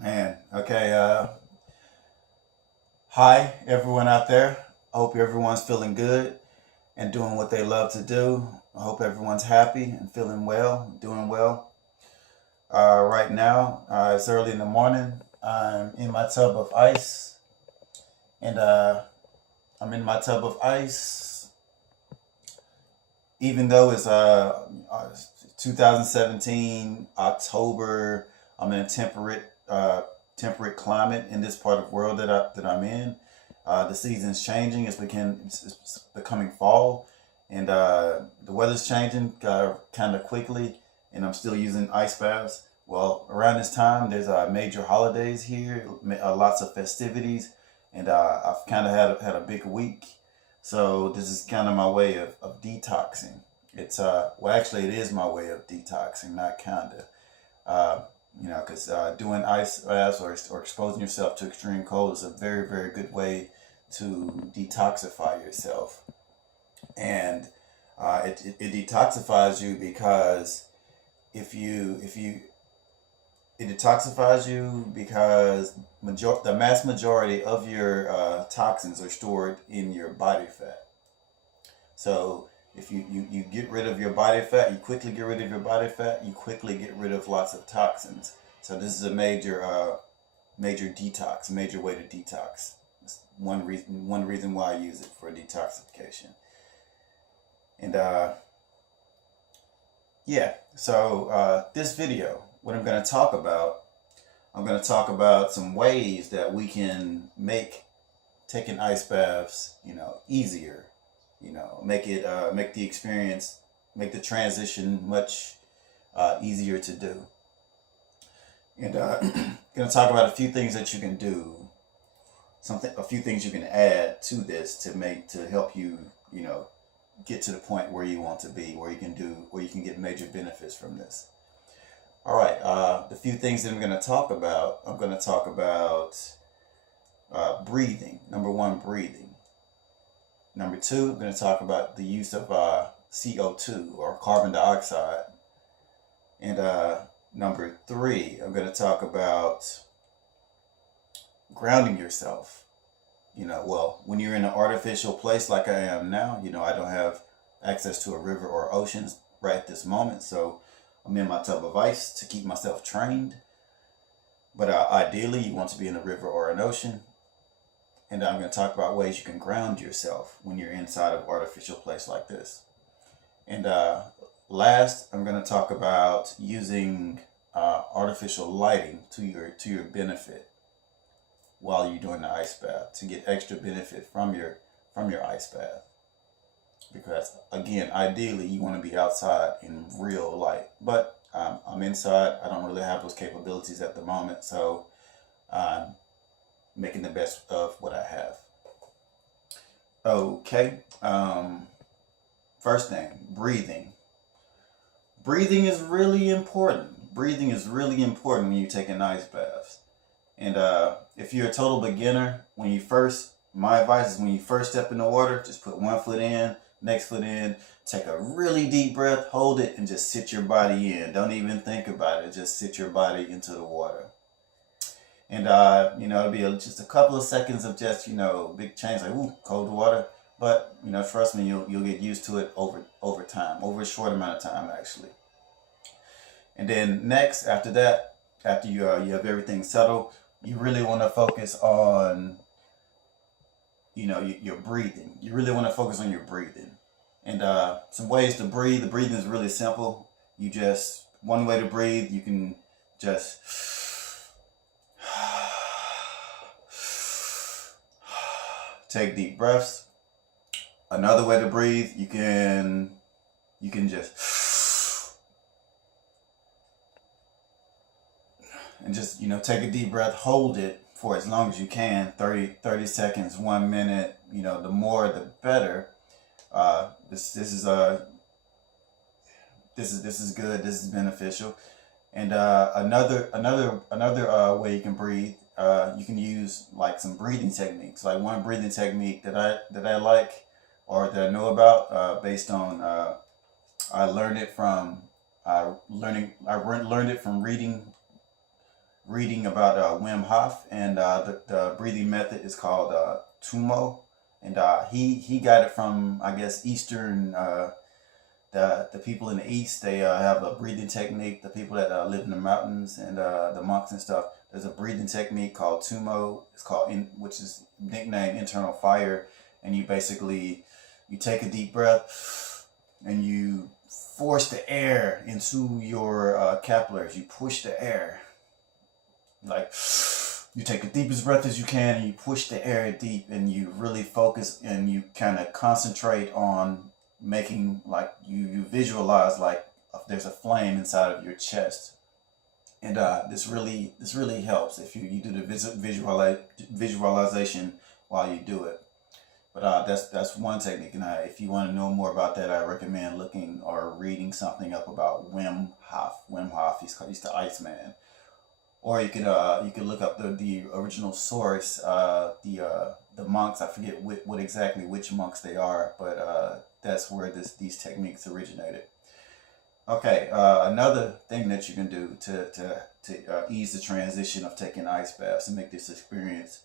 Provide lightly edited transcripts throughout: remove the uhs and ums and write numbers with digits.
Man, okay. Hi, everyone out there. I hope everyone's feeling good and doing what they love to do. I hope everyone's happy and feeling well, doing well. Right now, it's early in the morning. I'm in my tub of ice, and I'm in my tub of ice, even though it's 2017 October. I'm in a temperate climate in this part of the world that I'm in. The season's changing. It's becoming fall, and the weather's changing kind of quickly. And I'm still using ice baths. Well, around this time, there's major holidays here, lots of festivities, and I've kind of had a big week. So this is kind of my way of detoxing. It's well, actually, it is my way of detoxing, not kinda. Uh, because doing ice baths or exposing yourself to extreme cold is a very, very good way to detoxify yourself. And it detoxifies you because if you it detoxifies you because the mass majority of your toxins are stored in your body fat. So if you get rid of your body fat, you quickly get rid of your body fat, you quickly get rid of lots of toxins. So this is a major detox, major way to detox. It's one reason why I use it for detoxification. And yeah, so this video, what I'm going to talk about some ways that we can make taking ice baths, easier. Make the experience, make the transition much easier to do. And going to talk about a few things that you can do, a few things you can add to this to help you, get to the point where you want to be, where you can get major benefits from this. All right, the few things that I'm going to talk about breathing. Number one, breathing. Number two, I'm going to talk about the use of CO2 or carbon dioxide. And number three, I'm going to talk about grounding yourself. Well, when you're in an artificial place like I am now, I don't have access to a river or oceans right at this moment. So I'm in my tub of ice to keep myself trained. But ideally, you want to be in a river or an ocean. And I'm going to talk about ways you can ground yourself when you're inside of an artificial place like this. And last, I'm going to talk about using artificial lighting to your benefit while you're doing the ice bath to get extra benefit from your ice bath. Because again, ideally, you want to be outside in real light, but I'm inside. I don't really have those capabilities at the moment, so I'm making the best of what I have. Okay. First thing, breathing. Breathing is really important. Breathing is really important when you're taking ice baths. And if you're a total beginner, my advice is when you first step in the water, just put one foot in, next foot in, take a really deep breath, hold it, and just sit your body in. Don't even think about it. Just sit your body into the water. And it'll be just a couple of seconds of just big change, like ooh, cold water. But trust me, you'll get used to it over time, over a short amount of time actually. And then next, after that, after you have everything settled, you really want to focus on your breathing. You really want to focus on your breathing. And some ways to breathe. The breathing is really simple. One way to breathe, you can just take deep breaths. Another way to breathe, you can just and just take a deep breath, hold it for as long as you can, 30 seconds, 1 minute. The more the better. This is good. This is beneficial. And another way you can breathe, you can use like some breathing techniques. Like one breathing technique that I like or that I know about, based on I learned it from reading reading about Wim Hof, and the breathing method is called Tumo, and he got it from, I guess, Eastern. The people in the East, they have a breathing technique. The people that live in the mountains, and the monks and stuff, there's a breathing technique called Tumo. It's called which is nicknamed internal fire, and you basically you take a deep breath and you force the air into your capillaries. You push the air, like you take the deepest breath as you can, and you push the air deep, and you really focus, and you kind of concentrate on making, like, you visualize like there's a flame inside of your chest. And this really helps if you do the visualization while you do it. But that's one technique, and if you want to know more about that, I recommend looking or reading something up about Wim Hof. Wim Hof, he's the Iceman. Or you could look up the original source, the monks. I forget what exactly which monks they are, but that's where these techniques originated. Okay, another thing that you can do to ease the transition of taking ice baths and make this experience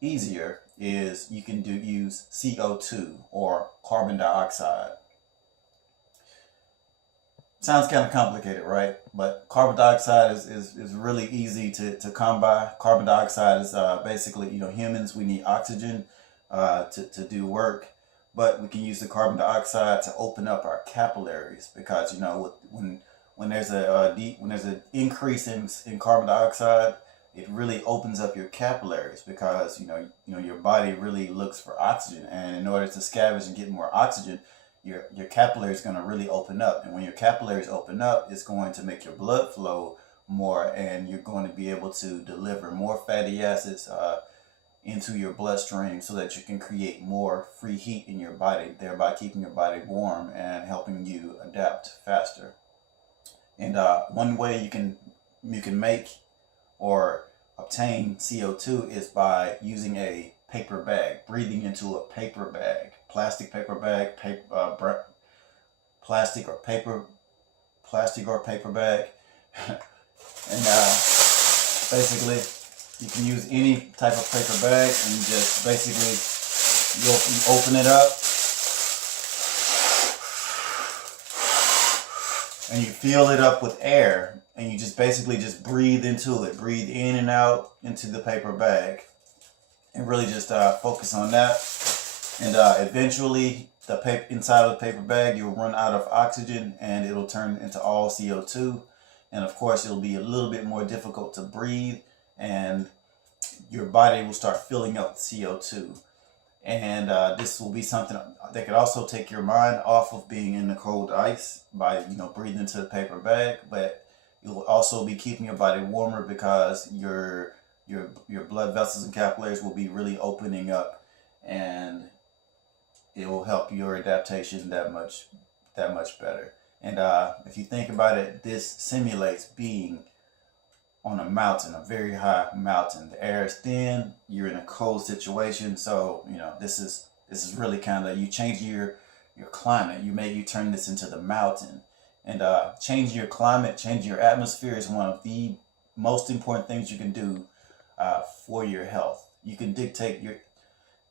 easier is you can use CO2 or carbon dioxide. Sounds kind of complicated, right? But carbon dioxide is really easy to come by. Carbon dioxide is basically, humans, we need oxygen to do work, but we can use the carbon dioxide to open up our capillaries, because when there's an increase in carbon dioxide, it really opens up your capillaries, because your body really looks for oxygen, and in order to scavenge and get more oxygen, your capillary is going to really open up. And when your capillaries open up, it's going to make your blood flow more, and you're going to be able to deliver more fatty acids into your bloodstream, so that you can create more free heat in your body, thereby keeping your body warm and helping you adapt faster. And one way you can make or obtain CO2 is by using a paper bag, breathing into a paper bag, plastic paper bag, plastic or paper bag, and basically you can use any type of paper bag, and just basically you open it up and you fill it up with air, and you just basically just breathe into it, breathe in and out into the paper bag, and really just focus on that. And eventually inside of the paper bag, you'll run out of oxygen, and it'll turn into all CO2. And of course, it'll be a little bit more difficult to breathe, and your body will start filling up with CO2. And this will be something that could also take your mind off of being in the cold ice by breathing into the paper bag, but it will also be keeping your body warmer, because your blood vessels and capillaries will be really opening up, and it will help your adaptation that much better. And if you think about it, this simulates being on a mountain, a very high mountain. The air is thin, you're in a cold situation, so this is really kind of, you change your climate, you turn this into the mountain. And changing your climate, changing your atmosphere is one of the most important things you can do for your health. You can dictate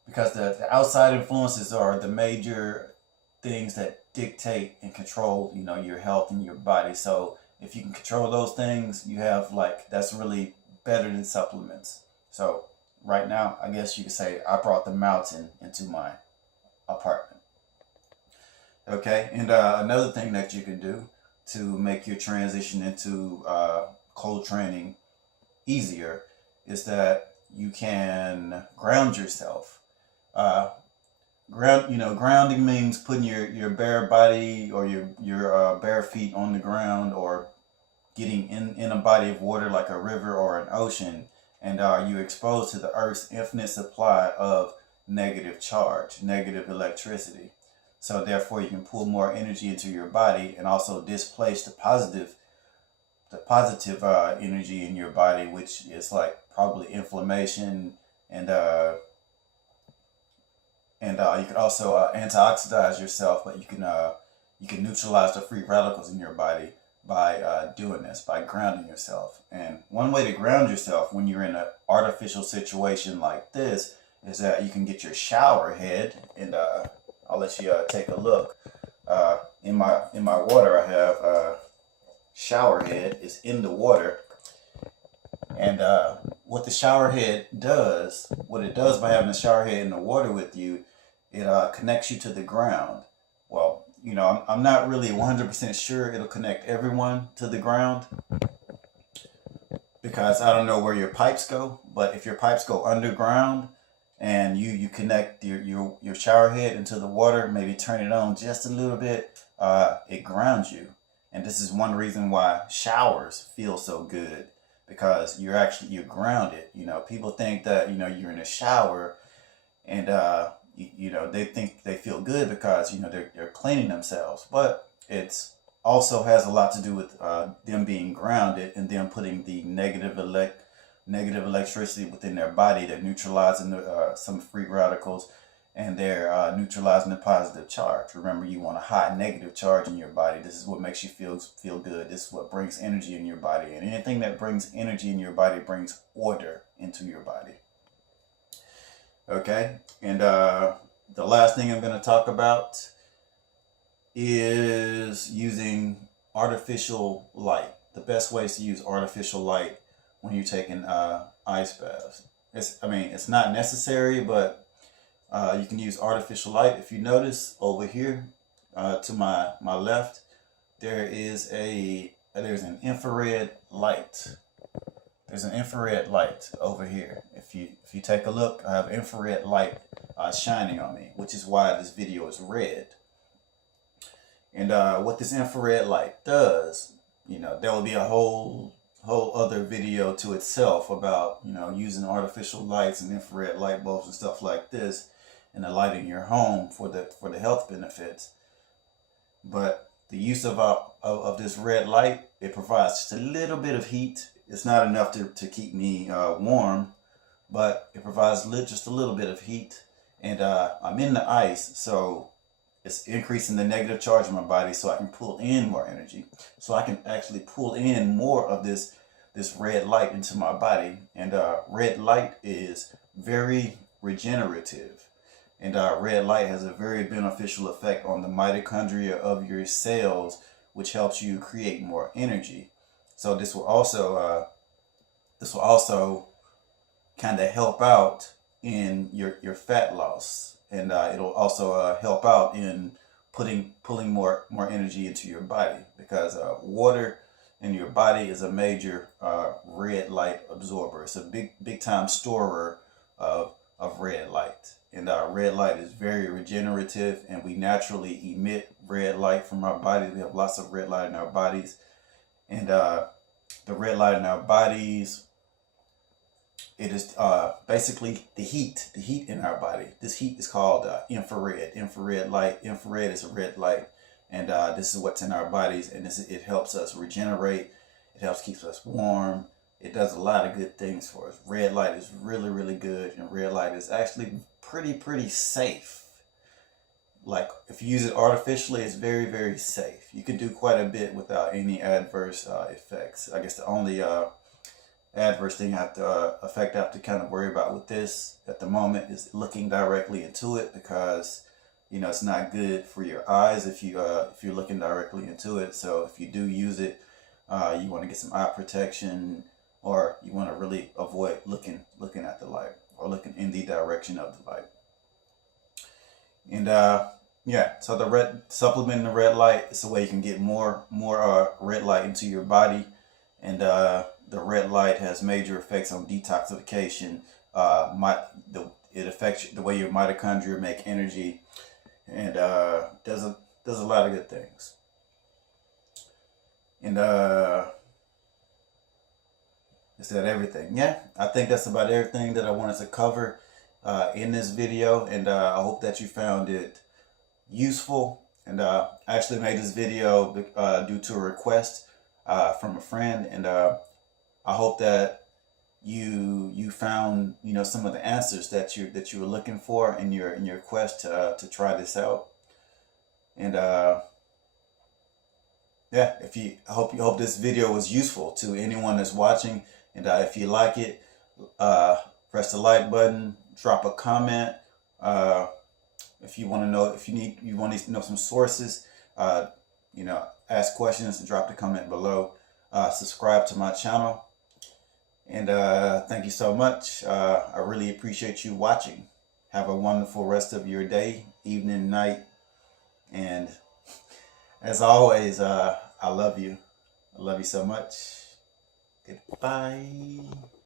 because the outside influences are the major things that dictate and control your health and your body. So if you can control those things, you have, that's really better than supplements. So right now, I guess you could say I brought the mountain into my apartment. Okay, and another thing that you can do to make your transition into cold training easier is that you can ground yourself. Grounding means putting your bare body or your bare feet on the ground, or getting in a body of water like a river or an ocean, and you're exposed to the Earth's infinite supply of negative charge, negative electricity. So therefore, you can pull more energy into your body, and also displace the positive energy in your body, which is like probably inflammation, and you can also antioxidize yourself, but you can neutralize the free radicals in your body by doing this, by grounding yourself. And one way to ground yourself when you're in an artificial situation like this is that you can get your shower head, and I'll let you take a look. In my water, I have shower head is in the water, and what the shower head does, what it does by having the shower head in the water with you, it connects you to the ground. Well, you know, I'm not really 100% sure it'll connect everyone to the ground because I don't know where your pipes go. But if your pipes go underground and you connect your shower head into the water, maybe turn it on just a little bit, it grounds you. And this is one reason why showers feel so good, because you're grounded. You know, people think that, you know, you're in a shower and you know, they think they feel good because, you know, they're cleaning themselves, but it's also has a lot to do with them being grounded and them putting the negative electricity within their body. They're neutralizing some free radicals, and they're neutralizing the positive charge. Remember, you want a high negative charge in your body. This is what makes you feel good. This is what brings energy in your body, and anything that brings energy in your body brings order into your body. Okay, and the last thing I'm going to talk about is using artificial light. The best ways to use artificial light when you're taking ice baths. It's not necessary, but you can use artificial light. If you notice over here to my left, there's an infrared light. There's an infrared light over here. If you take a look, I have infrared light shining on me, which is why this video is red. And what this infrared light does, you know, there will be a whole other video to itself about, you know, using artificial lights and infrared light bulbs and stuff like this in the lighting your home for the health benefits. But the use of this red light, it provides just a little bit of heat. It's not enough to keep me warm, but it provides just a little bit of heat. And I'm in the ice, so it's increasing the negative charge in my body, so I can pull in more energy. So I can actually pull in more of this red light into my body. And red light is very regenerative. And red light has a very beneficial effect on the mitochondria of your cells, which helps you create more energy. So this will also kind of help out in your fat loss, and it'll also help out in pulling more energy into your body, because water in your body is a major red light absorber. It's a big time storer of red light, and red light is very regenerative, and we naturally emit red light from our bodies. We have lots of red light in our bodies, and the red light in our bodies, it is basically the heat in our body. This heat is called infrared light. Infrared is a red light, and this is what's in our bodies, and it helps us regenerate. It helps keeps us warm. It does a lot of good things for us. Red light is really, really good, and red light is actually pretty safe. Like, if you use it artificially, it's very, very safe. You can do quite a bit without any adverse effects. I guess the only adverse thing I have to kind of worry about with this at the moment is looking directly into it, because, you know, it's not good for your eyes if you're looking directly into it. So if you do use it, you want to get some eye protection, or you want to really avoid looking at the light or looking in the direction of the light. And yeah, so supplementing the red light is a way you can get more red light into your body. And the red light has major effects on detoxification. It affects the way your mitochondria make energy, and does a lot of good things. And is that everything? Yeah, I think that's about everything that I wanted to cover in this video, and I hope that you found it useful. And I actually made this video due to a request from a friend, and I hope that you found, you know, some of the answers that you were looking for in your quest to try this out. And yeah, if you hope this video was useful to anyone that's watching, and if you like it, uh, press the like button, drop a comment. Uh, if you want to know, if you want to know some sources, uh, ask questions and drop the comment below. Subscribe to my channel, and thank you so much. I really appreciate you watching. Have a wonderful rest of your day, evening, night, and as always, I love you. I love you so much. Goodbye.